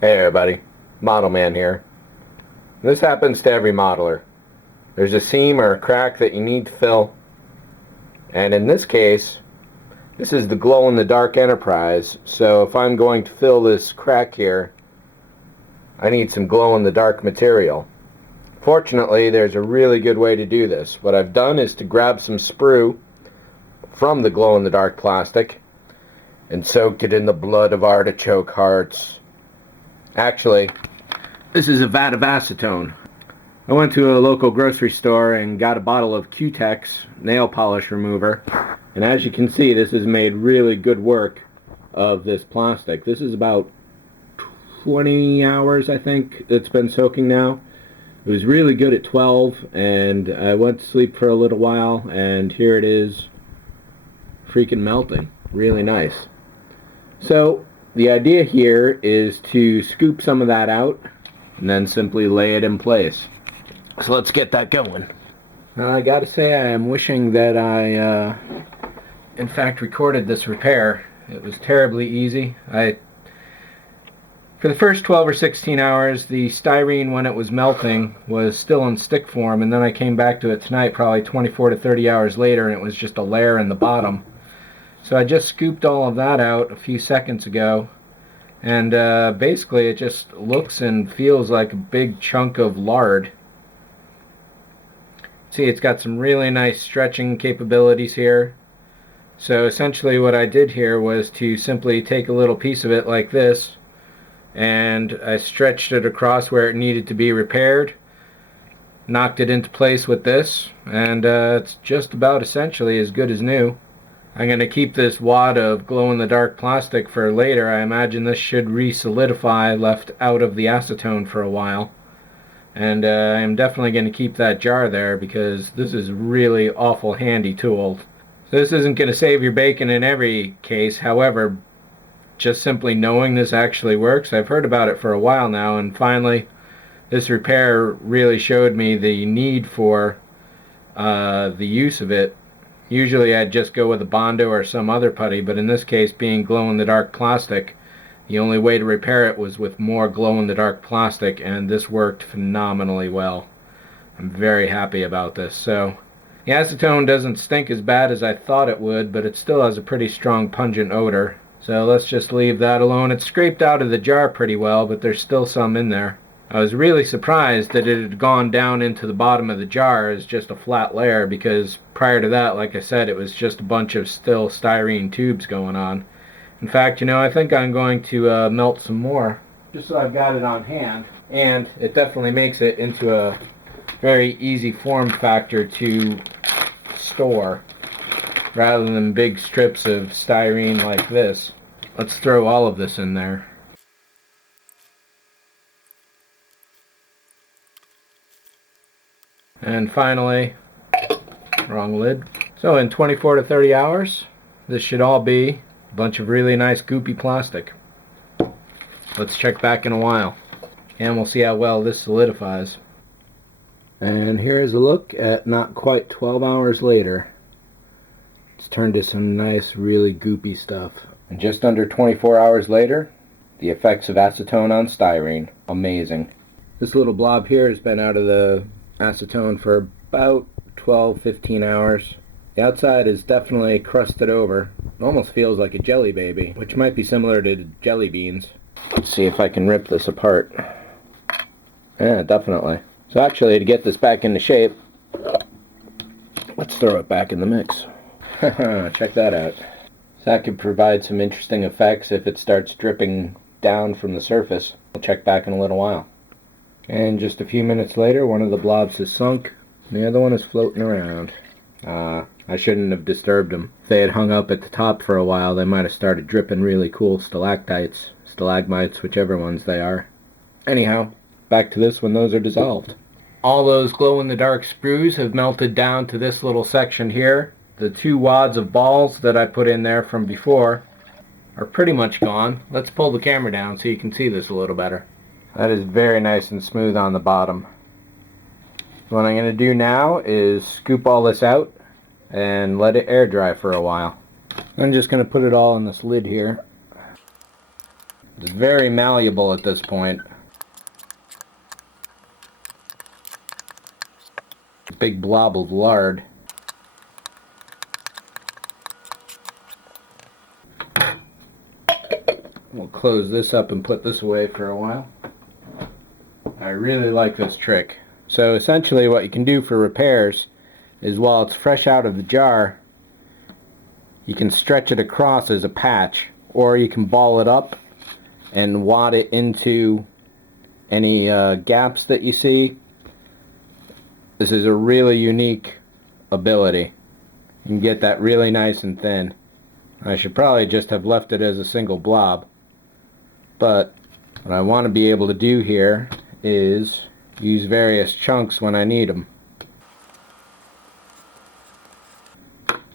Hey everybody, ModelMan here. This happens to every modeler. There's a seam or a crack that you need to fill, and in this case, this is the glow-in-the-dark Enterprise, so if I'm going to fill this crack here, I need some glow-in-the-dark material. Fortunately, there's a really good way to do this. What I've done is to grab some sprue from the glow-in-the-dark plastic and soaked it in the blood of artichoke hearts. Actually, this is a vat of acetone. I went to a local grocery store and got a bottle of Q-Tex nail polish remover, and as you can see, this has made really good work of this plastic. This is about 20 hours, I think, it's been soaking now. It was really good at 12, and I went to sleep for a little while, and here it is freaking melting. Really nice. So the idea here is to scoop some of that out and then simply lay it in place. So let's get that going. I gotta say, I am wishing that I in fact recorded this repair. It was terribly easy. For the first 12 or 16 hours, the styrene, when it was melting, was still in stick form, and then I came back to it tonight probably 24 to 30 hours later, and it was just a layer in the bottom. So I just scooped all of that out a few seconds ago, and basically it just looks and feels like a big chunk of lard. See, it's got some really nice stretching capabilities here. So essentially what I did here was to simply take a little piece of it like this, and I stretched it across where it needed to be repaired, knocked it into place with this, and it's just about essentially as good as new. I'm going to keep this wad of glow-in-the-dark plastic for later. I imagine this should re-solidify left out of the acetone for a while. And I'm definitely going to keep that jar there because this is really awful handy tool. So this isn't going to save your bacon in every case. However, just simply knowing this actually works, I've heard about it for a while now, and finally this repair really showed me the need for the use of it. Usually I'd just go with a Bondo or some other putty, but in this case, being glow-in-the-dark plastic, the only way to repair it was with more glow-in-the-dark plastic, and this worked phenomenally well. I'm very happy about this. So the acetone doesn't stink as bad as I thought it would, but it still has a pretty strong pungent odor. So let's just leave that alone. It's scraped out of the jar pretty well, but there's still some in there. I was really surprised that it had gone down into the bottom of the jar as just a flat layer, because prior to that, like I said, it was just a bunch of still styrene tubes going on. In fact, I think I'm going to melt some more, just so I've got it on hand. And it definitely makes it into a very easy form factor to store, rather than big strips of styrene like this. Let's throw all of this in there. And finally, wrong lid. So in 24 to 30 hours, this should all be a bunch of really nice goopy plastic. Let's check back in a while, and we'll see how well this solidifies. And here's a look at not quite 12 hours later. It's turned to some nice, really goopy stuff. And just under 24 hours later, the effects of acetone on styrene. Amazing. This little blob here has been out of the acetone for about 12-15 hours. The outside is definitely crusted over. It almost feels like a jelly baby, which might be similar to jelly beans. Let's see if I can rip this apart. Yeah, definitely. So actually, to get this back into shape, let's throw it back in the mix. Check that out. So that could provide some interesting effects if it starts dripping down from the surface. We'll check back in a little while. And just a few minutes later, one of the blobs has sunk, and the other one is floating around. I shouldn't have disturbed them. If they had hung up at the top for a while, they might have started dripping really cool stalactites, stalagmites, whichever ones they are. Anyhow, back to this when those are dissolved. All those glow-in-the-dark sprues have melted down to this little section here. The 2 wads of balls that I put in there from before are pretty much gone. Let's pull the camera down so you can see this a little better. That is very nice and smooth on the bottom. What I'm going to do now is scoop all this out and let it air dry for a while. I'm just going to put it all in this lid here. It's very malleable at this point. Big blob of lard. We'll close this up and put this away for a while. I really like this trick. So essentially what you can do for repairs is while it's fresh out of the jar, you can stretch it across as a patch, or you can ball it up and wad it into any gaps that you see. This is a really unique ability. You can get that really nice and thin. I should probably just have left it as a single blob, but what I want to be able to do here is use various chunks when I need them.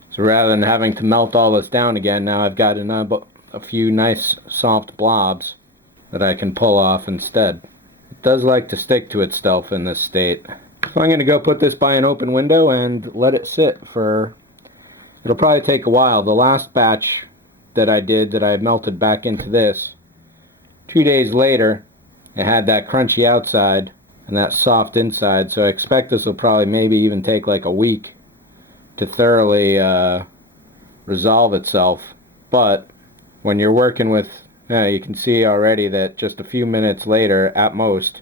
So rather than having to melt all this down again, now I've got a few nice soft blobs that I can pull off instead. It does like to stick to itself in this state. So I'm going to go put this by an open window and let it sit for, it'll probably take a while. The last batch that I did, that I melted back into this, 2 days later, it had that crunchy outside and that soft inside, so I expect this will probably maybe even take like a week to thoroughly resolve itself. But when you're working with, you can see already that just a few minutes later, at most,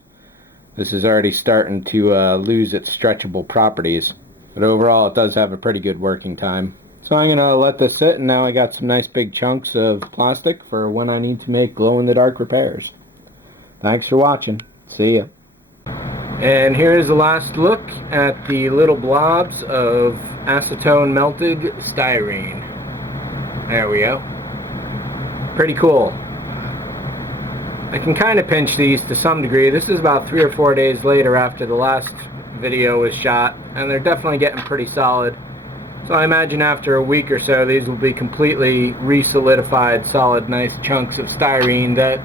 this is already starting to lose its stretchable properties. But overall it does have a pretty good working time. So I'm going to let this sit, and now I got some nice big chunks of plastic for when I need to make glow-in-the-dark repairs. Thanks for watching. See ya. And here's the last look at the little blobs of acetone melted styrene. There we go. Pretty cool. I can kind of pinch these to some degree. This is about 3 or 4 days later after the last video was shot, and they're definitely getting pretty solid. So I imagine after a week or so these will be completely re-solidified, solid, nice chunks of styrene that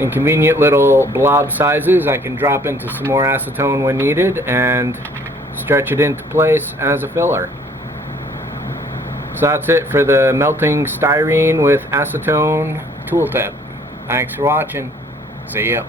in convenient little blob sizes I can drop into some more acetone when needed and stretch it into place as a filler. So that's it for the melting styrene with acetone tool tip. Thanks for watching. See ya.